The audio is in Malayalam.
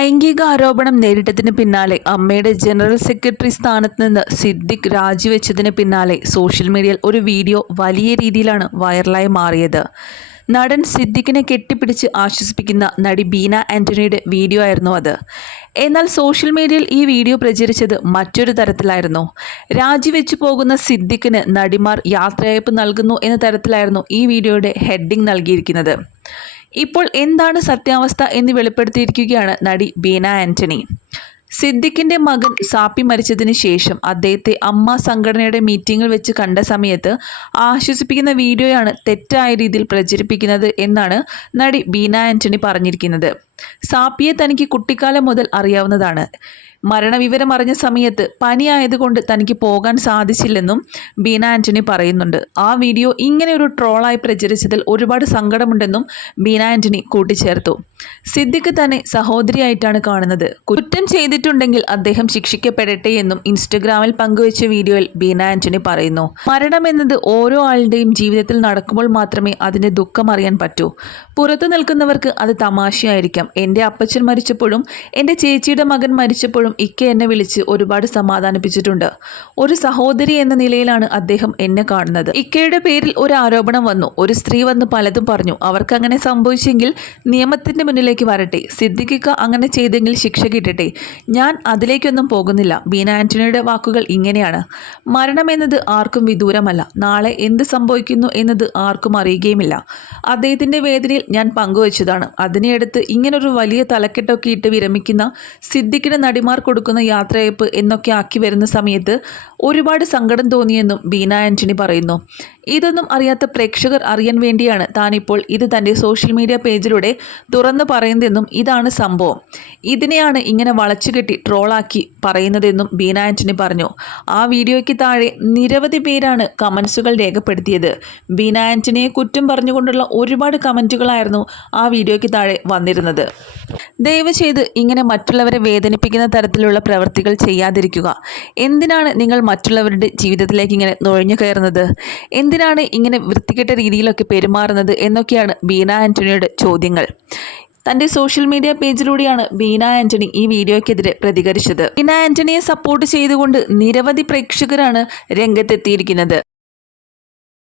ലൈംഗിക ആരോപണം നേരിട്ടതിന് പിന്നാലെ അമ്മയുടെ ജനറൽ സെക്രട്ടറി സ്ഥാനത്ത് നിന്ന് സിദ്ദിഖ് രാജിവെച്ചതിന് പിന്നാലെ സോഷ്യൽ മീഡിയയിൽ ഒരു വീഡിയോ വലിയ രീതിയിലാണ് വൈറലായി മാറിയത്. നടൻ സിദ്ദിഖിനെ കെട്ടിപ്പിടിച്ച് ആശ്വസിപ്പിക്കുന്ന നടി ബീന ആന്റണിയുടെ വീഡിയോ ആയിരുന്നു അത്. എന്നാൽ സോഷ്യൽ മീഡിയയിൽ ഈ വീഡിയോ പ്രചരിച്ചത് മറ്റൊരു തരത്തിലായിരുന്നു. രാജിവെച്ചു പോകുന്ന സിദ്ദിഖിന് നടിമാർ യാത്രയയപ്പ് നൽകുന്നു എന്ന തരത്തിലായിരുന്നു ഈ വീഡിയോയുടെ ഹെഡിങ് നൽകിയിരിക്കുന്നത്. ഇപ്പോൾ എന്താണ് സത്യാവസ്ഥ എന്ന് വെളിപ്പെടുത്തിയിരിക്കുകയാണ് നടി ബീന ആന്റണി. സിദ്ദിഖിൻ്റെ മകൻ സാപ്പി മരിച്ചതിന് ശേഷം അദ്ദേഹത്തെ അമ്മ സംഘടനയുടെ മീറ്റിങ്ങിൽ വെച്ച് കണ്ട സമയത്ത് ആശ്വസിപ്പിക്കുന്ന വീഡിയോയാണ് തെറ്റായ രീതിയിൽ പ്രചരിപ്പിക്കുന്നത് എന്നാണ് നടി ബീന ആന്റണി പറഞ്ഞിരിക്കുന്നത്. സാപ്പിയെ തനിക്ക് കുട്ടിക്കാലം മുതൽ അറിയാവുന്നതാണ്. മരണവിവരം അറിഞ്ഞ സമയത്ത് പനിയായതുകൊണ്ട് തനിക്ക് പോകാൻ സാധിച്ചില്ലെന്നും ബീന ആന്റണി പറയുന്നുണ്ട്. ആ വീഡിയോ ഇങ്ങനെ ഒരു ട്രോളായി പ്രചരിച്ചതിൽ ഒരുപാട് സങ്കടമുണ്ടെന്നും ബീന ആന്റണി കൂട്ടിച്ചേർത്തു. സിദ്ദിഖ് തന്നെ സഹോദരിയായിട്ടാണ് കാണുന്നത്. കുറ്റം ചെയ്തിട്ടുണ്ടെങ്കിൽ അദ്ദേഹം ശിക്ഷിക്കപ്പെടട്ടെ എന്നും ഇൻസ്റ്റഗ്രാമിൽ പങ്കുവച്ച വീഡിയോയിൽ ബീന ആന്റണി പറയുന്നു. മരണമെന്നത് ഓരോ ആളുടെയും ജീവിതത്തിൽ നടക്കുമ്പോൾ മാത്രമേ അതിൻ്റെ ദുഃഖം അറിയാൻ പറ്റൂ. പുറത്തു നിൽക്കുന്നവർക്ക് അത് തമാശയായിരിക്കാം. എൻ്റെ അപ്പച്ചൻ മരിച്ചപ്പോഴും എൻ്റെ ചേച്ചിയുടെ മകൻ മരിച്ചപ്പോഴും ഇക്ക എന്നെ വിളിച്ച് ഒരുപാട് സമാധാനിപ്പിച്ചിട്ടുണ്ട്. ഒരു സഹോദരി എന്ന നിലയിലാണ് അദ്ദേഹം എന്നെ കാണുന്നത്. ഇക്കയുടെ പേരിൽ ഒരു ആരോപണം വന്നു. ഒരു സ്ത്രീ വന്ന് പലതും പറഞ്ഞു. അവർക്ക് അങ്ങനെ സംഭവിച്ചെങ്കിൽ നിയമത്തിൻ്റെ മുന്നിലേക്ക് വരട്ടെ. സിദ്ദിഖ് ഇക്ക അങ്ങനെ ചെയ്തെങ്കിൽ ശിക്ഷ കിട്ടട്ടെ. ഞാൻ അതിലേക്കൊന്നും പോകുന്നില്ല. ബീന ആന്റണിയുടെ വാക്കുകൾ ഇങ്ങനെയാണ്. മരണമെന്നത് ആർക്കും വിദൂരമല്ല. നാളെ എന്ത് സംഭവിക്കുന്നു എന്നത് ആർക്കും അറിയുകയുമില്ല. അദ്ദേഹത്തിൻ്റെ വേദനയിൽ ഞാൻ പങ്കുവച്ചതാണ്. അതിനെടുത്ത് ഇങ്ങനൊരു വലിയ തലക്കെട്ടൊക്കെ ഇട്ട് വിരമിക്കുന്ന സിദ്ദിഖിന് നടിമാർ കൊടുക്കുന്ന യാത്രയയപ്പ് എന്നൊക്കെ ആക്കി വരുന്ന സമയത്ത് ഒരുപാട് സങ്കടം തോന്നിയെന്നും ബീന ആന്റണി പറയുന്നു. ഇതൊന്നും അറിയാത്ത പ്രേക്ഷകർ അറിയാൻ വേണ്ടിയാണ് താനിപ്പോൾ ഇത് തൻ്റെ സോഷ്യൽ മീഡിയ പേജിലൂടെ തുറന്നു പറയുന്നതെന്നും ഇതാണ് സംഭവം. ഇതിനെയാണ് ഇങ്ങനെ വളച്ചുകെട്ടി ട്രോളാക്കി പറയുന്നതെന്നും ബീന ആന്റണി പറഞ്ഞു. ആ വീഡിയോയ്ക്ക് താഴെ നിരവധി പേരാണ് കമൻസുകൾ രേഖപ്പെടുത്തിയത്. ബീന ആന്റണിയെ കുറ്റം പറഞ്ഞുകൊണ്ടുള്ള ഒരുപാട് കമൻറ്റുകളായിരുന്നു ആ വീഡിയോയ്ക്ക് താഴെ വന്നിരുന്നത്. ദയവ് ചെയ്ത് ഇങ്ങനെ മറ്റുള്ളവരെ വേദനിപ്പിക്കുന്ന തരത്തിലുള്ള പ്രവൃത്തികൾ ചെയ്യാതിരിക്കുക. എന്തിനാണ് നിങ്ങൾ മറ്റുള്ളവരുടെ ജീവിതത്തിലേക്ക് ഇങ്ങനെ നുഴഞ്ഞു കയറുന്നത്? എന്തിനാണ് ഇങ്ങനെ വൃത്തികെട്ട രീതിയിലൊക്കെ പെരുമാറുന്നത് എന്നൊക്കെയാണ് ബീന ആന്റണിയുടെ ചോദ്യങ്ങൾ. തൻ്റെ സോഷ്യൽ മീഡിയ പേജിലൂടെയാണ് ബീന ആന്റണി ഈ വീഡിയോയ്ക്കെതിരെ പ്രതികരിച്ചത്. ബീന ആന്റണിയെ സപ്പോർട്ട് ചെയ്തുകൊണ്ട് നിരവധി പ്രേക്ഷകരാണ് രംഗത്തെത്തിയിരിക്കുന്നത്.